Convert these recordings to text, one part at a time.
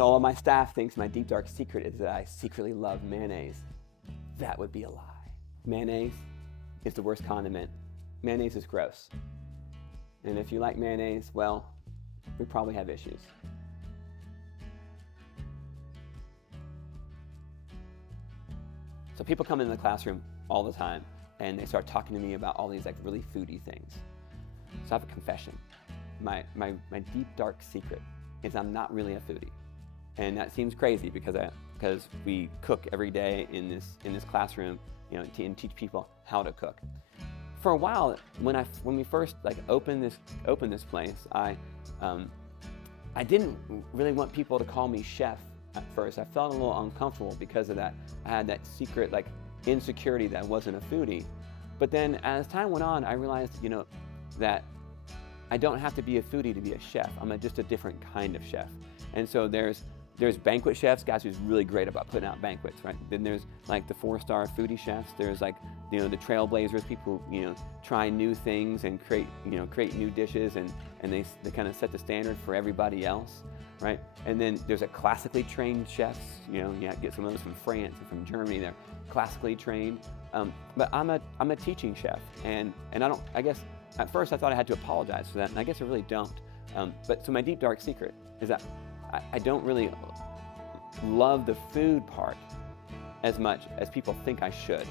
So all of my staff thinks my deep dark secret is that I secretly love mayonnaise. That would be a lie. Mayonnaise is the worst condiment. Mayonnaise is gross. And if you like mayonnaise, well, we probably have issues. So people come into the classroom all the time and they start talking to me about all these like really foodie things. So I have a confession. My deep dark secret is I'm not really a foodie. And that seems crazy because we cook every day in this classroom, and teach people how to cook. For a while, when we first opened this place, I didn't really want people to call me chef at first. I felt a little uncomfortable because of that. I had that secret insecurity that I wasn't a foodie. But then as time went on, I realized that I don't have to be a foodie to be a chef. I'm just a different kind of chef. And so there's banquet chefs, guys who's really great about putting out banquets, right? Then there's the 4-star foodie chefs. There's the trailblazers, people who try new things and create new dishes, and they kind of set the standard for everybody else, right? And then there's a classically trained chefs. You get some of those from France and from Germany. They're classically trained. But I'm a teaching chef, and I guess at first I thought I had to apologize for that, and I guess I really don't. But so my deep dark secret is that I don't really love the food part as much as people think I should,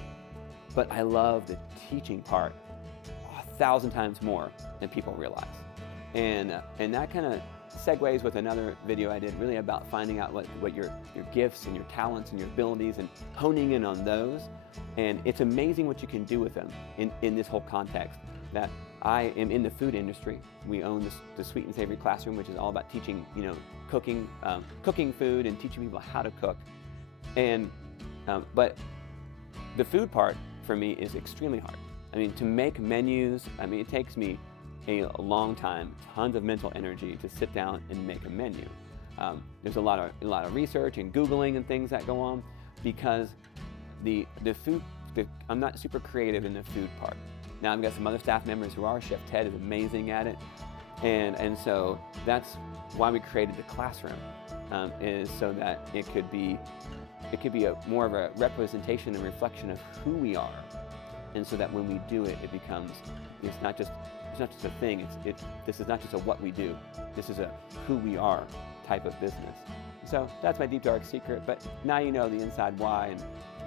but I love the teaching part 1,000 times more than people realize. And that kind of segues with another video I did really about finding out what your gifts and your talents and your abilities and honing in on those. And it's amazing what you can do with them in this whole context. That I am in the food industry. We own the Sweet and Savory Classroom, which is all about teaching, cooking food and teaching people how to cook. And but the food part for me is extremely hard. I mean, to make menus, it takes me a long time, tons of mental energy to sit down and make a menu. There's a lot of research and Googling and things that go on because I'm not super creative in the food part. Now I've got some other staff members who are. Chef Ted is amazing at it, and so that's why we created the classroom, is so that it could be more of a representation and reflection of who we are, and so that when we do it, it's not just a thing. This is not just a what we do. This is a who we are type of business. So that's my deep dark secret. But now you know the inside why,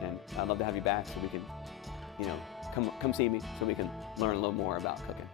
and I'd love to have you back so we can, come see me so we can learn a little more about cooking.